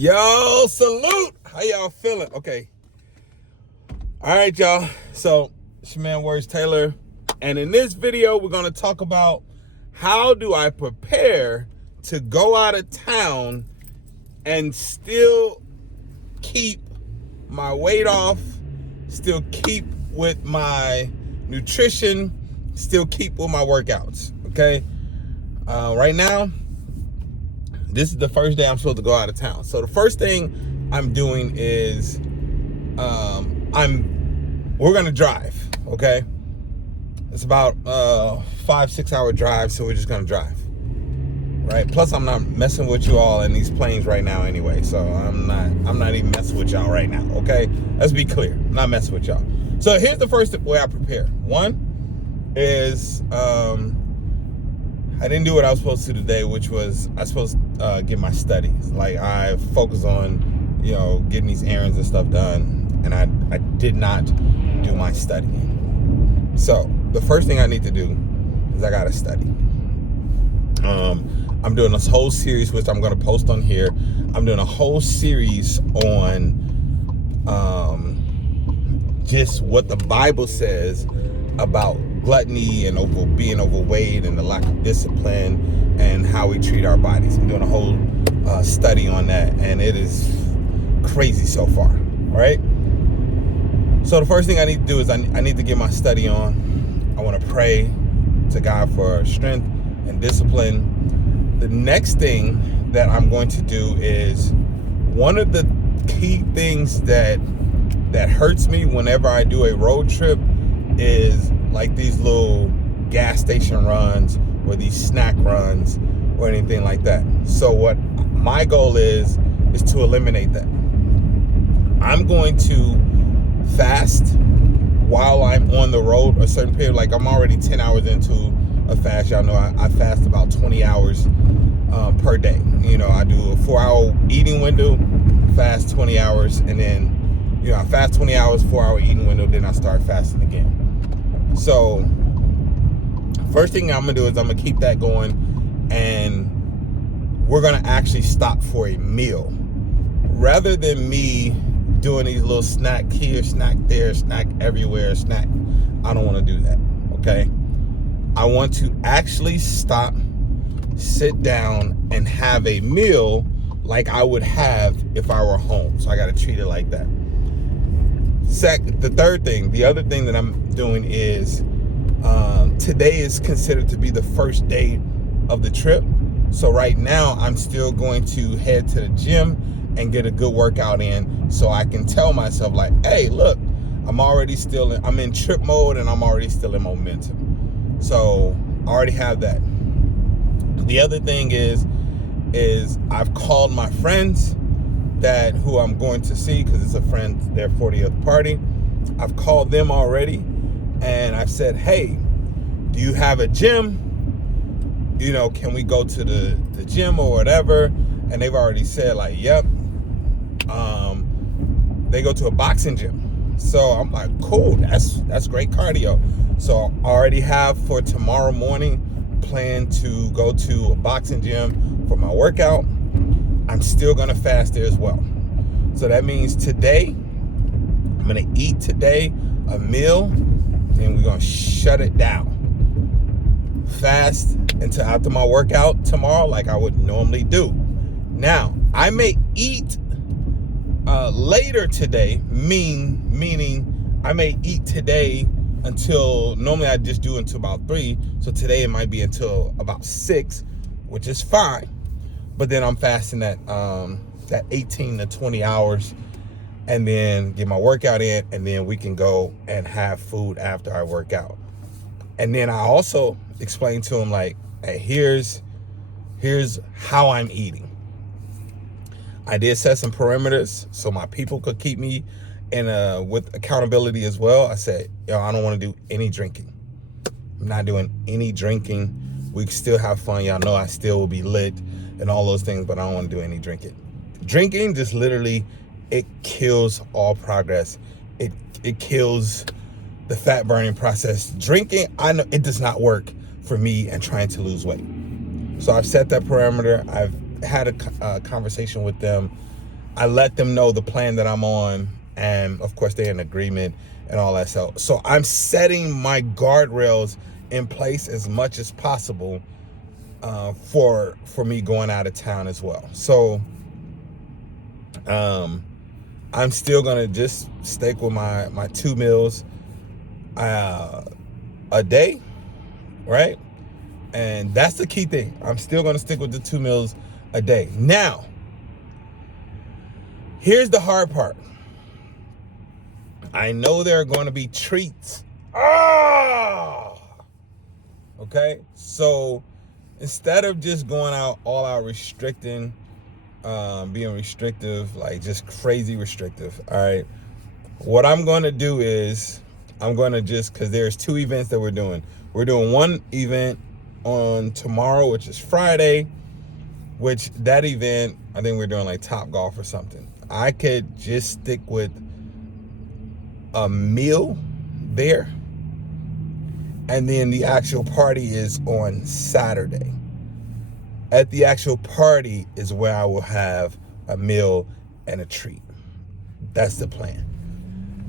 Yo, salute. How y'all feeling? Okay. All right, y'all. So, it's your man, Words Taylor. And in this video, we're going to talk about how do I prepare to go out of town and still keep my weight off, still keep with my nutrition, still keep with my workouts, okay? Right now, this is the first day I'm supposed to go out of town. So the first thing I'm doing is we're gonna drive, okay? It's about 5-6 hour drive, so we're just gonna drive, right? Plus I'm not messing with you all in these planes right now anyway, so I'm not even messing with y'all right now, okay? Let's be clear, I'm not messing with y'all. So here's the first way I prepare. One is I didn't do what I was supposed to today, which was I was supposed to get my studies. Like, I focus on, getting these errands and stuff done, and I did not do my studying. So the first thing I need to do is I gotta study. I'm doing this whole series, which I'm gonna post on here. I'm doing a whole series on just what the Bible says about gluttony and being overweight and the lack of discipline and how we treat our bodies. I'm doing a whole study on that, and it is crazy so far, right? So the first thing I need to do is I need to get my study on. I want to pray to God for strength and discipline. The next thing that I'm going to do is, one of the key things that hurts me whenever I do a road trip is like these little gas station runs or these snack runs or anything like that. So what my goal is to eliminate that. I'm going to fast while I'm on the road a certain period. Like, I'm already 10 hours into a fast. Y'all know I fast about 20 hours per day. I do a 4-hour eating window, fast 20 hours, and then I fast 20 hours, 4-hour eating window, then I start fasting again. So first thing I'm gonna do is I'm gonna keep that going, and we're gonna actually stop for a meal rather than me doing these little snack here, snack there, snack everywhere, snack. I don't want to do that, okay? I want to actually stop, sit down, and have a meal like I would have if I were home. So I got to treat it like that. The other thing that I'm doing is today is considered to be the first day of the trip. So right now I'm still going to head to the gym and get a good workout in, so I can tell myself, like, hey, look, I'm in trip mode and I'm already still in momentum. So I already have that. The other thing is I've called my friends who I'm going to see, because it's a friend, their 40th party. I've called them already, and I've said, hey, do you have a gym? Can we go to the gym or whatever? And they've already said, like, yep. They go to a boxing gym. So I'm like, cool, that's great cardio. So I already have for tomorrow morning planned to go to a boxing gym for my workout. I'm still gonna fast there as well. So that means today, I'm gonna eat today a meal, and we're gonna shut it down. Fast until after my workout tomorrow, like I would normally do. Now, I may eat later today, meaning I may eat today until, normally I just do until about 3. So today it might be until about 6, which is fine. But then I'm fasting that 18 to 20 hours, and then get my workout in, and then we can go and have food after I work out. And then I also explained to him, like, hey, here's how I'm eating. I did set some parameters so my people could keep me with accountability as well. I said, I don't want to do any drinking. I'm not doing any drinking. We can still have fun. Y'all know I still will be lit and all those things, but I don't want to do any drinking. Drinking just literally, it kills all progress. It kills the fat burning process. Drinking, I know it does not work for me and trying to lose weight. So I've set that parameter. I've had a conversation with them, I let them know the plan that I'm on, and of course they're in agreement and all that stuff. So I'm setting my guardrails in place as much as possible for me going out of town as well. So I'm still gonna just stick with my 2 meals a day, right? And that's the key thing. I'm still gonna stick with the 2 meals a day. Now, here's the hard part. I know there are going to be treats. Okay, so instead of just going out all out restricting, being restrictive, like just crazy restrictive, all right, what I'm going to do is I'm going to just, because there's 2 events that we're doing. We're doing one event on tomorrow, which is Friday, which that event, I think we're doing like Top Golf or something. I could just stick with a meal there, and then the actual party is on Saturday. At the actual party is where I will have a meal and a treat. That's the plan.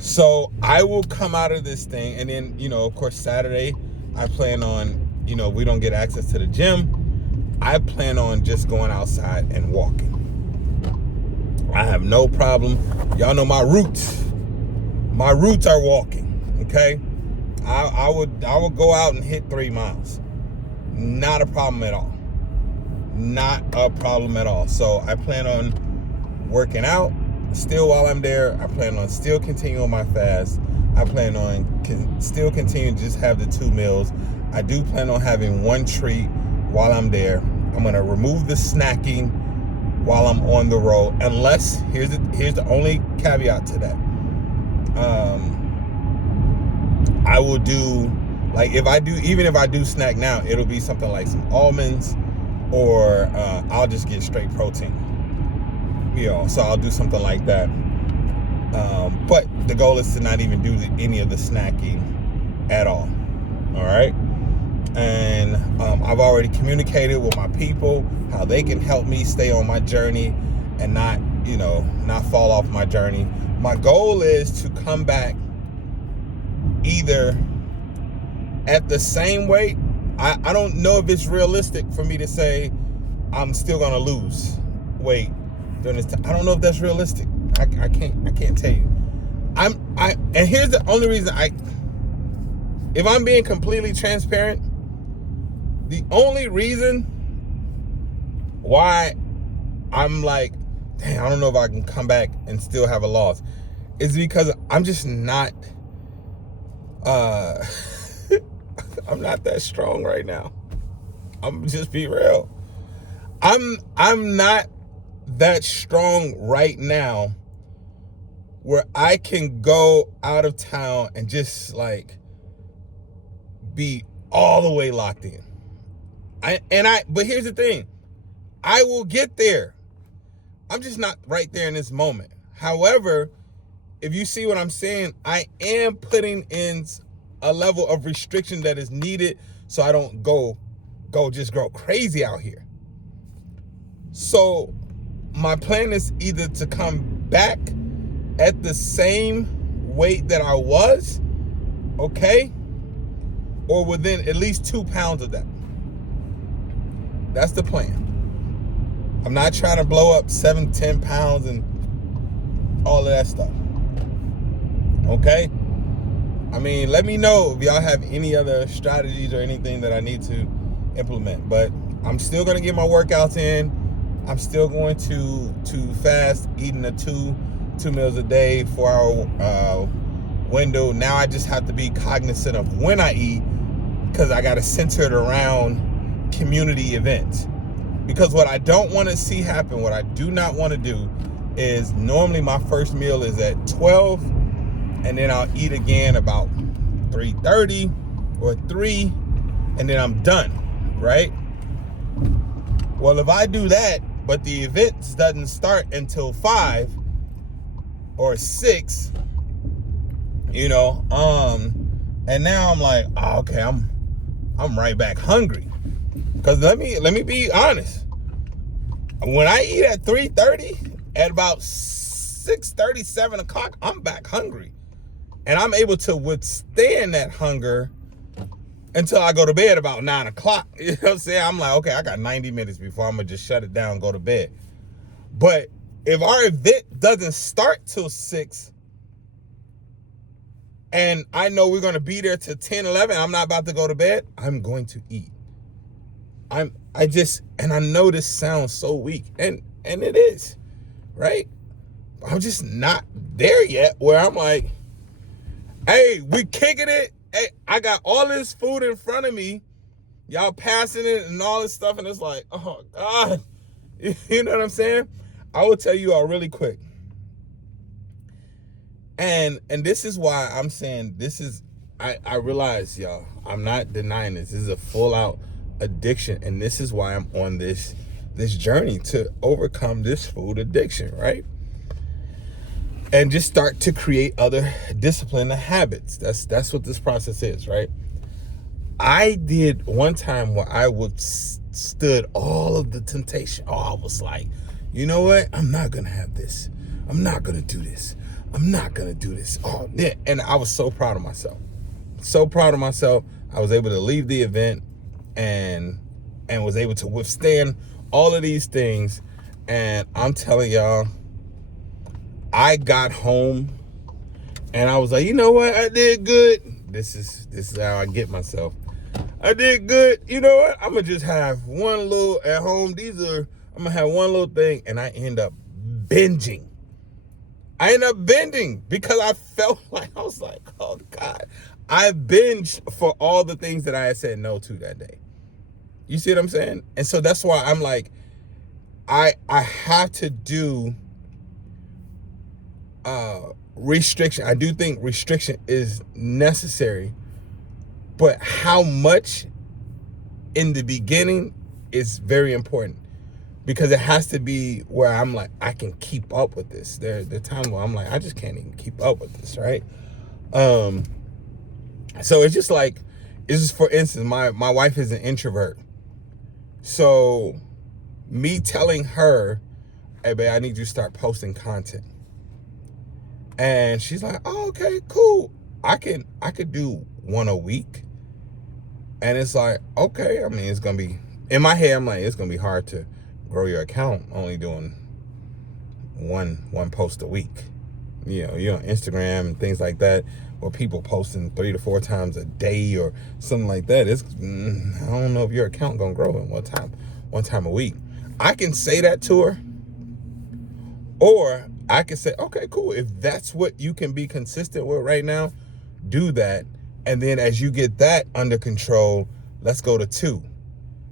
So I will come out of this thing, and then, you know, of course, Saturday, I plan on, you know, we don't get access to the gym. I plan on just going outside and walking. I have no problem. Y'all know my roots. My roots are walking, okay? I would go out and hit 3 miles. Not a problem at all. Not a problem at all. So I plan on working out still while I'm there. I plan on still continuing my fast. I plan on still continuing to just have the 2 meals. I do plan on having 1 treat while I'm there. I'm gonna remove the snacking while I'm on the road, unless here's the only caveat to that. I will do, like, even if I do snack now, it'll be something like some almonds, or I'll just get straight protein. You know, so I'll do something like that. But the goal is to not even do any of the snacking at all. All right. And I've already communicated with my people how they can help me stay on my journey and not fall off my journey. My goal is to come back either at the same weight. I don't know if it's realistic for me to say I'm still gonna lose weight during this time. I don't know if that's realistic. I can't tell you. And here's the only reason if I'm being completely transparent, the only reason why I'm like, dang, I don't know if I can come back and still have a loss is because I'm just not, I'm not that strong right now. I'm just be real. I'm not that strong right now where I can go out of town and just like be all the way locked in. But here's the thing, I will get there. I'm just not right there in this moment. However, if you see what I'm saying, I am putting in a level of restriction that is needed so I don't go crazy out here. So my plan is either to come back at the same weight that I was, okay, or within at least 2 pounds of that. That's the plan. I'm not trying to blow up 7-10 pounds and all of that stuff. Okay? I mean, let me know if y'all have any other strategies or anything that I need to implement. But I'm still going to get my workouts in. I'm still going to fast, eating the two meals a day, 4-hour window. Now I just have to be cognizant of when I eat, because I got to center it around community events. Because what I don't want to see happen, what I do not want to do, is normally my first meal is at 12, and then I'll eat again about 3:30 or 3, and then I'm done, right? Well, if I do that, but the event doesn't start until 5 or 6, and now I'm like, oh, okay, I'm right back hungry. Because let me be honest. When I eat at 3:30, at about 6:30, 7 o'clock, I'm back hungry. And I'm able to withstand that hunger until I go to bed about 9 o'clock. You know what I'm saying? I'm like, okay, I got 90 minutes before I'm going to just shut it down and go to bed. But if our event doesn't start till 6, and I know we're going to be there till 10, 11, I'm not about to go to bed, I'm going to eat. And I know this sounds so weak, and it is, right? I'm just not there yet where I'm like, hey, we kicking it. Hey, I got all this food in front of me. Y'all passing it and all this stuff, and it's like, oh, God. You know what I'm saying? I will tell you all really quick. And this is why I'm saying I realize, y'all, I'm not denying this. This is a full out addiction. And this is why I'm on this journey to overcome this food addiction, right? And just start to create other discipline and habits. That's what this process is, right? I did one time where I stood all of the temptation. Oh, I was like, you know what? I'm not going to have this. I'm not going to do this. I'm not going to do this. Oh, yeah. And I was so proud of myself. So proud of myself. I was able to leave the event and was able to withstand all of these things. And I'm telling y'all, I got home and I was like, you know what? I did good. This is how I get myself. I did good. You know what? I'm going to just have one little at home. I'm going to have one little thing. And I end up binging. Because I felt like, I was like, oh God, I binged for all the things that I had said no to that day. You see what I'm saying? And so that's why I'm like, I have to do restriction. I do think restriction is necessary, but how much in the beginning is very important, because it has to be where I'm like, I can keep up with this. There are times where I'm like, I just can't even keep up with this, right? So it's just like, it's just, for instance, my wife is an introvert. So me telling her, hey babe, I need you to start posting content. And she's like, oh, okay, cool. I could do one a week. And it's like, okay, I mean, it's going to be, in my head, I'm like, it's going to be hard to grow your account only doing one post a week. You know, you're on Instagram and things like that, or people posting 3 to 4 times a day or something like that. I don't know if your account going to grow in one time a week. I can say that to her, or I can say, okay, cool. If that's what you can be consistent with right now, do that. And then as you get that under control, let's go to 2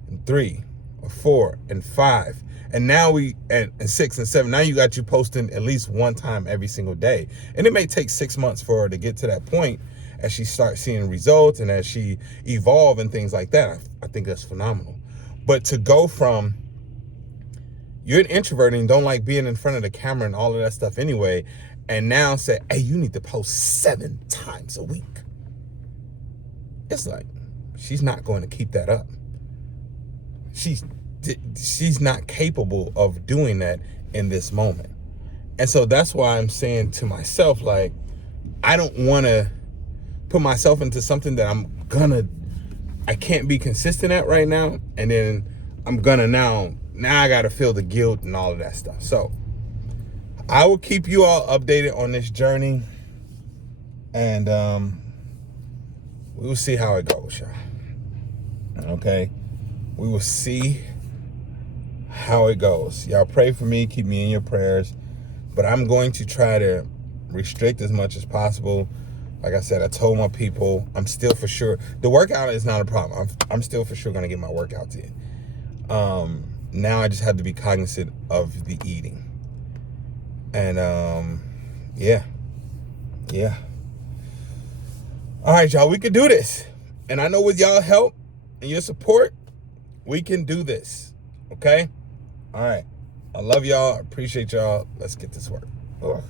and 3 or 4 and 5. And now and 6 and 7. Now you got you posting at least one time every single day. And it may take 6 months for her to get to that point as she starts seeing results and as she evolve and things like that. I think that's phenomenal. But to go from, you're an introvert and don't like being in front of the camera and all of that stuff anyway, and now say, hey, you need to post 7 times a week. It's like, she's not going to keep that up. She's not capable of doing that in this moment. And so that's why I'm saying to myself, like, I don't want to put myself into something that I can't be consistent at right now. And then I'm gonna now I got to feel the guilt and all of that stuff. So I will keep you all updated on this journey, and we will see how it goes, y'all. Okay? We will see how it goes. Y'all pray for me. Keep me in your prayers. But I'm going to try to restrict as much as possible. Like I said, I told my people, I'm still for sure. The workout is not a problem. I'm still for sure going to get my workouts in. Now I just have to be cognizant of the eating. And yeah. All right, y'all, we can do this. And I know with y'all help and your support, we can do this. Okay? All right. I love y'all. I appreciate y'all. Let's get this work. Ugh.